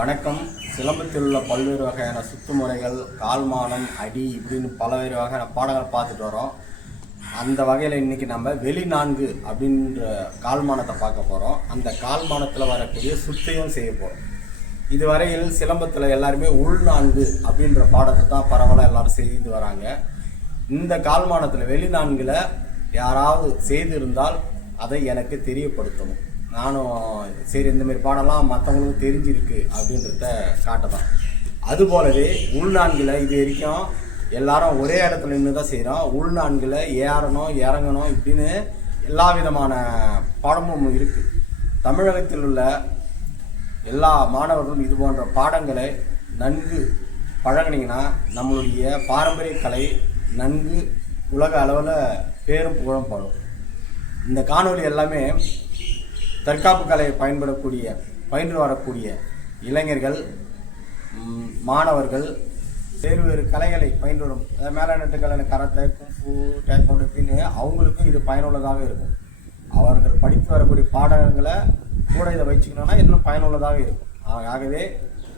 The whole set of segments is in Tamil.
வணக்கம். சிலம்பத்தில் உள்ள பல்வேறு வகையான சுத்து முறைகள், கால்மானம், அடி இப்படின்னு பல்வேறு வகையான பாடங்களை பார்த்துட்டு வரோம். அந்த வகையில் இன்றைக்கி நம்ம வெளி நான்கு அப்படின்ற கால்மானத்தை பார்க்க போகிறோம். அந்த கால்மானத்தில் வரக்கூடிய சுத்தையும் செய்ய போகிறோம். இதுவரையில் சிலம்பத்தில் எல்லாருமே உள் நான்கு அப்படின்ற பாடத்தை தான் பரவலாக எல்லாரும் செய்து வராங்க. இந்த கால்மானத்தில் வெளி நான்கில் யாராவது செய்திருந்தால் அதை எனக்கு தெரியப்படுத்தணும். நானும் சரி இந்தமாரி பாடலாம் மற்றவங்களுக்கும் தெரிஞ்சிருக்கு அப்படின்றத காட்டதான். அதுபோலவே உள்நான்கில் இது வரைக்கும் எல்லாரும் ஒரே இடத்துல நின்று தான் செய்கிறோம். உள்நான்கில் ஏறணும் இறங்கணும் இப்படின்னு எல்லா விதமான பாடமும் இருக்குது. தமிழகத்தில் உள்ள எல்லா மாணவர்களும் இது போன்ற பாடங்களை நன்கு பழகினீங்கன்னா நம்மளுடைய பாரம்பரிய கலை நன்கு உலக அளவில் பேரும் புகழும் படும். இந்த காணொலி எல்லாமே தற்காப்பு கலையை பயின்று வரக்கூடிய இளைஞர்கள், மாணவர்கள், வேறு கலைகளை பயின்று வரும் மேலாண்மை கலை, கராத்தே, குங்ஃபூ, டேக்வாண்டோ அப்படின்னு அவங்களுக்கும் இது பயனுள்ளதாக இருக்கும். அவர்கள் படித்து வரக்கூடிய பாடங்களை கூட இதை வச்சுக்கணும்னா இன்னும் பயனுள்ளதாக இருக்கும். ஆகவே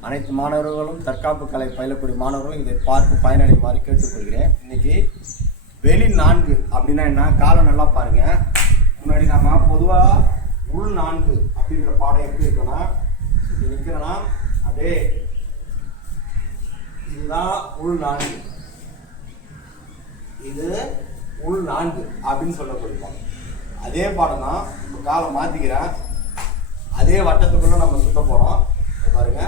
அனைத்து மாணவர்களும் தற்காப்பு கலை பயிலக்கூடிய மாணவர்களும் இதை பார்த்து பயனடைமாறு கேட்டுக்கொள்கிறேன். இன்னைக்கு வெளி நான்கு அப்படின்னா என்ன, காலை நல்லா பாருங்க. முன்னாடி நம்ம பொதுவாக உள் நான்கு அப்படின்ற பாடம் எப்படி இருக்குன்னா, இப்படி நிற்கிறேன்னா அதே இதுதான் உள் நான்கு, இது உள் நான்கு அப்படின்னு சொல்லப்படுவோம். அதே பாடம் தான். இப்போ காலை மாற்றிக்கிறேன், அதே வட்டத்துக்குள்ள நம்ம சுத்த போகிறோம். பாருங்க,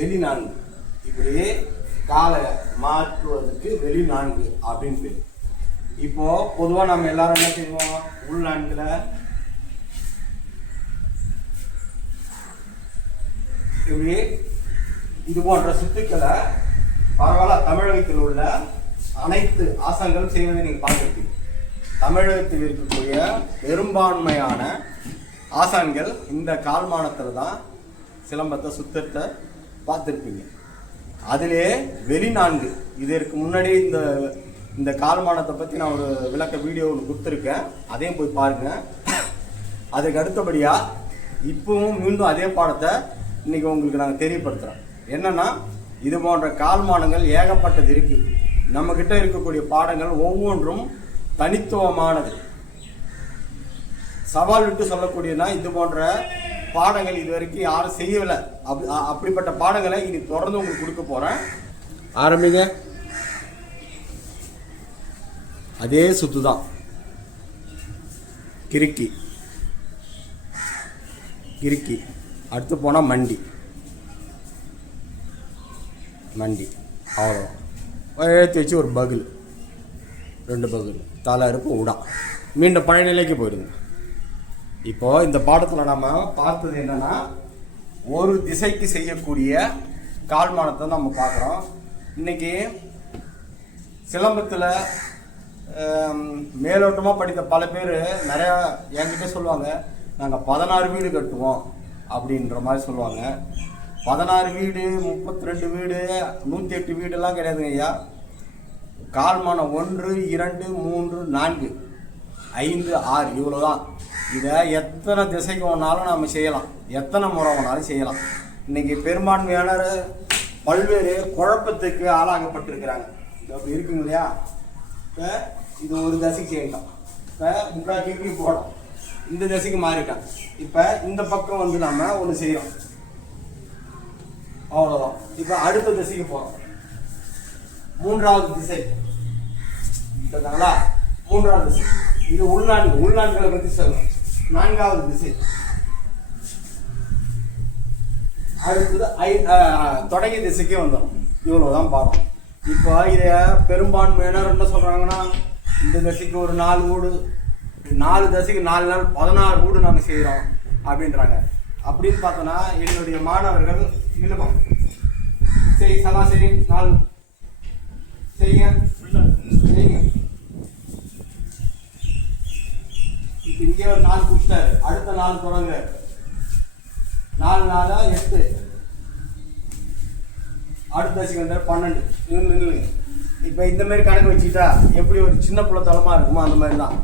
வெளி நான்கு. இப்படியே காலை மாற்றுவதற்கு வெளி நான்கு அப்படின்னு பேர். இப்போ பொதுவாக நம்ம எல்லாரும் என்ன செய்வோம், உள் நான்குல இப்படி இது போன்ற சுத்துக்களை பரவாயில்ல தமிழகத்தில் உள்ள அனைத்து ஆசான்களும் செய்வதை நீங்கள் பார்த்துருப்பீங்க. தமிழகத்தில் இருக்கக்கூடிய பெரும்பான்மையான ஆசான்கள் இந்த கால்மானத்தில் தான் சிலம்பத்தை சுத்தத்தை பார்த்துருப்பீங்க. அதிலே வெளி நான்கு, இதற்கு முன்னாடி இந்த கால்மானத்தை பற்றி நான் ஒரு விளக்க வீடியோ ஒன்று கொடுத்துருக்கேன், அதையும் போய் பாருங்க. அதுக்கு அடுத்தபடியாக இப்பவும் மீண்டும் அதே பாடத்தை இன்னைக்கு உங்களுக்கு நாங்கள் தெரியப்படுத்துகிறோம். என்னன்னா, இது போன்ற கால்மானங்கள் ஏகப்பட்டது இருக்கு. நம்ம கிட்ட இருக்கக்கூடிய பாடங்கள் ஒவ்வொன்றும் தனித்துவமானது. சவால் விட்டு சொல்லக்கூடியனா இது போன்ற பாடங்கள் இது வரைக்கும் யாரும் செய்யவில்லை. அப்படிப்பட்ட பாடங்களை இனி தொடர்ந்து உங்களுக்கு கொடுக்க போறேன். ஆரம்பிங்க. அதே சுத்து தான், கிறுக்கி கிறுக்கி. அடுத்து போனா மண்டி மண்டி, அவ்வளோ எழுத்து வச்சு ஒரு பகுல், 2 பகுல், தலை இருப்பு உடா, மீண்டும் பழைய நிலைக்கு போயிடுங்க. இப்போ இந்த பாடத்தில் நம்ம பார்த்தது என்னன்னா, ஒரு திசைக்கு செய்யக்கூடிய கால்மானத்தை நம்ம பார்க்குறோம். இன்னைக்கு சிலம்பத்தில் மேலோட்டமாக படித்த பல பேர் நிறையா என்கிட்ட சொல்லுவாங்க, நாங்கள் 16 வீடு கட்டுவோம் அப்படின்ற மாதிரி சொல்லுவாங்க. 16 வீடு, 32 வீடு, 108 வீடுலாம் கிடையாதுங்க ஐயா. கால்மானம் 1, 2, 3, 4, 5, 6 இவ்வளோதான். இதை எத்தனை திசைக்கு வேணாலும் நம்ம செய்யலாம், எத்தனை முறை வேணாலும் செய்யலாம். இன்னைக்கு பெரும்பான்மையான பல்வேறு குழப்பத்துக்கு ஆளாகப்பட்டிருக்கிறாங்க. அப்படி இருக்குங்க இல்லையா. இப்போ இது ஒரு திசைக்கு செய்யலாம், இப்போ 3 கிறுக்கி போடும், இந்த திசைக்கு மாறிட்டான். இப்போ இந்த பக்கம் வந்து நம்ம ஒன்று செய்யறோம், அவ்வளோதான். இப்போ அடுத்த திசைக்கு போகிறோம், 3வது திசை, 3வது திசை. இது உள்நான்களை பற்றி சொல்லணும். 4வது திசை. அடுத்தது தொடங்கிய திசைக்கே வந்தோம். இவ்வளவுதான் பாடம். இப்போ இதை பெரும்பான்மையினர் என்ன சொல்றாங்கன்னா, இந்த திசைக்கு ஒரு 4 வீடு, 4 திசைக்கு 4 நாள் 16 வீடு நாங்கள் செய்கிறோம் அப்படின்றாங்க. அப்படின்னு பார்த்தோன்னா என்னுடைய மாணவர்கள் நிலுபம் சரி சலாம் சரி 4 செய்யுங்க செய்யுங்க. இங்கே ஒரு 4 கொடுத்தாரு, அடுத்த 4 தொடங்க, 4 4 8, அடுத்த திசைக்கு வந்தார் 12. இப்போ இந்த மாதிரி கணக்கு வச்சுக்கிட்டா எப்படி ஒரு சின்ன புள்ள தளமாக இருக்குமோ அந்த மாதிரி தான்.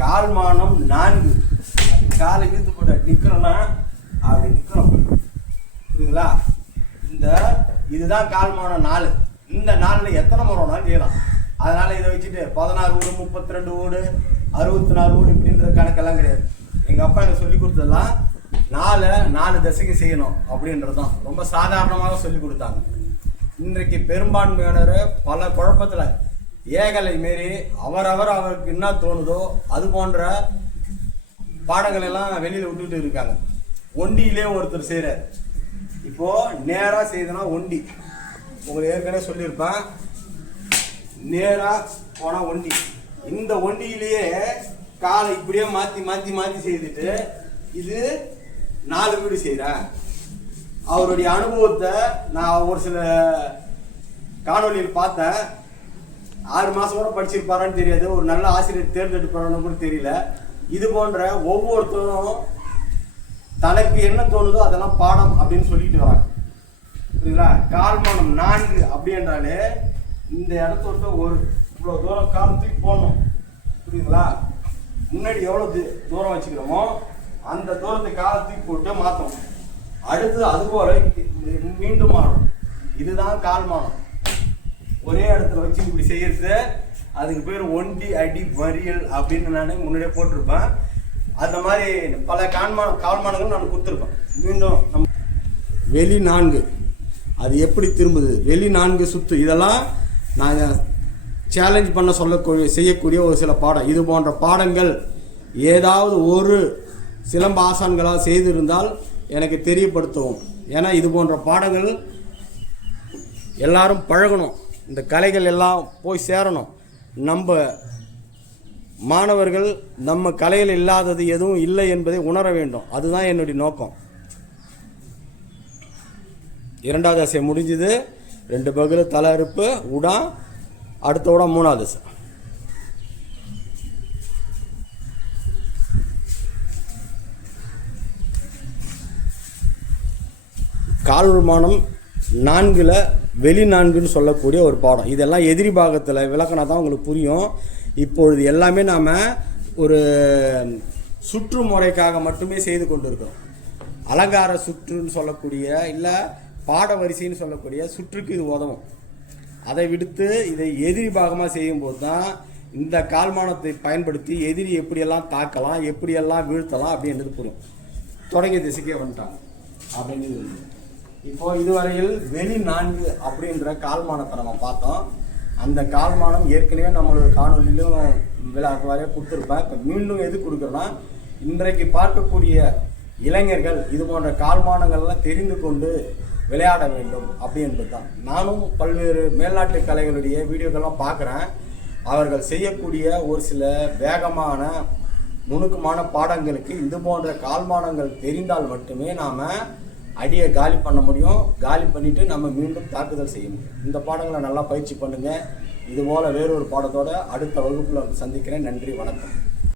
கால்மானம் 4. காலை இழுத்து போட்டு நிற்கிறோன்னா அப்படி நிற்கிறோம், புரியுதுங்களா? இதுதான் கால்மானம் 4. இந்த 4ல் எத்தனை முறை வேணாலும் செய்யலாம். அதனால் இதை வச்சுட்டு 16 ஊடு 32 ஊடு 64 ஊடு இப்படின்ற கணக்கெல்லாம் கிடையாது. எங்கள் அப்பா எனக்கு சொல்லி கொடுத்ததெல்லாம் 4 திசைக்கு செய்யணும் அப்படின்றது தான் ரொம்ப சாதாரணமாக சொல்லி கொடுத்தாங்க. இன்றைக்கு பெரும்பான்மையானவர் பல குழப்பத்தில் ஏகலை மாரி அவருக்கு என்ன தோணுதோ அது போன்ற பாடங்கள் எல்லாம் வெளியில் விட்டுட்டு இருக்காங்க. ஒண்டியிலே ஒருத்தர் செய்கிறார். இப்போது நேராக செய்தனா ஒண்டி, உங்களுக்கு ஏற்கனவே சொல்லியிருப்பேன். நேராக போனால் ஒண்டி, இந்த ஒண்டியிலேயே காலை இப்படியே மாற்றி செய்துட்டு இது 4 வீடு செய்கிறேன். அவருடைய அனுபவத்தை நான் ஒரு சில காணொலியில் பார்த்தேன். 6 மாதம் கூட படிச்சிருப்பாரான்னு தெரியாது, ஒரு நல்ல ஆசிரியர் தேர்ந்தெடுப்பாரான்னு கூட தெரியல. இது போன்ற ஒவ்வொருத்தரும் தனக்கு என்ன தோணுதோ அதெல்லாம் பாடம் அப்படின்னு சொல்லிட்டு வராங்க, புரியுதுங்களா? கால்மானம் 4 அப்படின்றாலே இந்த இடத்தோட ஒரு இவ்வளோ தூரம் கால் தூக்கி போடணும், புரியுதுங்களா? முன்னாடி எவ்வளோ தூரம் வச்சுக்கிறோமோ அந்த தூரத்தை காலை தூக்கி போட்டு மாற்றணும். அடுத்து அதுபோல மீண்டும் மாறணும். இதுதான் கால்மானம். ஒரே இடத்துல வச்சு இப்படி செய்யறது அதுக்கு பேர் ஒண்டி அடி வரியல் அப்படின்னு நான் முன்னாடியே போட்டிருப்பேன். அந்த மாதிரி பல கால்மானங்கள் நான் கொடுத்துருப்பேன். மீண்டும் நம்ம வெளி 4 அது எப்படி திரும்புது, வெளி 4 சுத்து, இதெல்லாம் நாங்கள் சேலஞ்ச் பண்ண செய்யக்கூடிய ஒரு சில பாடம். இது போன்ற பாடங்கள் ஏதாவது ஒரு சிலம்ப ஆசான்களால் செய்திருந்தால் எனக்கு தெரியப்படுத்தவும். ஏன்னா இது போன்ற பாடங்கள் எல்லாரும் பழகணும், இந்த கலைகள் எல்லாம் போய் சேரணும். நம்ம மாணவர்கள் நம்ம கலையில் இல்லாதது எதுவும் இல்லை என்பதை உணர வேண்டும். அதுதான் என்னுடைய நோக்கம். 2வது தசை முடிஞ்சுது. 2 பகுல தலை அறுப்பு உடா, அடுத்த விட 3வது தசை. கால்மானம் 4ல் வெளி 4ன்னு சொல்லக்கூடிய ஒரு பாடம். இதெல்லாம் எதிரி பாகத்தில் விளக்கினா தான் உங்களுக்கு புரியும். இப்பொழுது எல்லாமே நாம் ஒரு சுற்று முறைக்காக மட்டுமே செய்து கொண்டு இருக்கிறோம். அலங்கார சுற்றுன்னு சொல்லக்கூடிய இல்லை பாட வரிசைன்னு சொல்லக்கூடிய சுற்றுக்கு இது உதவும். அதை விடுத்து இதை எதிரி பாகமாக செய்யும்போது தான் இந்த கால்மானத்தை பயன்படுத்தி எதிரி எப்படியெல்லாம் தாக்கலாம், எப்படியெல்லாம் வீழ்த்தலாம் அப்படின்றது புரியும். தொடங்கிய திசைக்கே வந்துட்டாங்க அப்படிங்கிறது. இப்போது இதுவரையில் வெளி 4 அப்படின்ற கால்மானத்தை நம்ம பார்த்தோம். அந்த கால்மானம் ஏற்கனவே நம்மளோட காணொலியிலும் வரைய கொடுத்துருப்பேன். இப்போ மீண்டும் எது கொடுக்குறேன்னா, இன்றைக்கு பார்க்கக்கூடிய இளைஞர்கள் இது போன்ற கால்மானங்கள்லாம் தெரிந்து கொண்டு விளையாட வேண்டும் அப்படின்றது தான். நானும் பல்வேறு மேல்நாட்டு கலைகளுடைய வீடியோக்கெல்லாம் பார்க்குறேன். அவர்கள் செய்யக்கூடிய ஒரு சில வேகமான நுணுக்கமான பாடங்களுக்கு இது போன்ற கால்மானங்கள் தெரிந்தால் மட்டுமே நாம் அடியை காலி பண்ண முடியும். காலி பண்ணிவிட்டு நம்ம மீண்டும் தாக்குதல் செய்ய முடியும். இந்த பாடங்களை நல்லா பயிற்சி பண்ணுங்கள். இதுபோல் வேறொரு பாடத்தோடு அடுத்த வகுப்பில் சந்திக்கிறேன். நன்றி, வணக்கம்.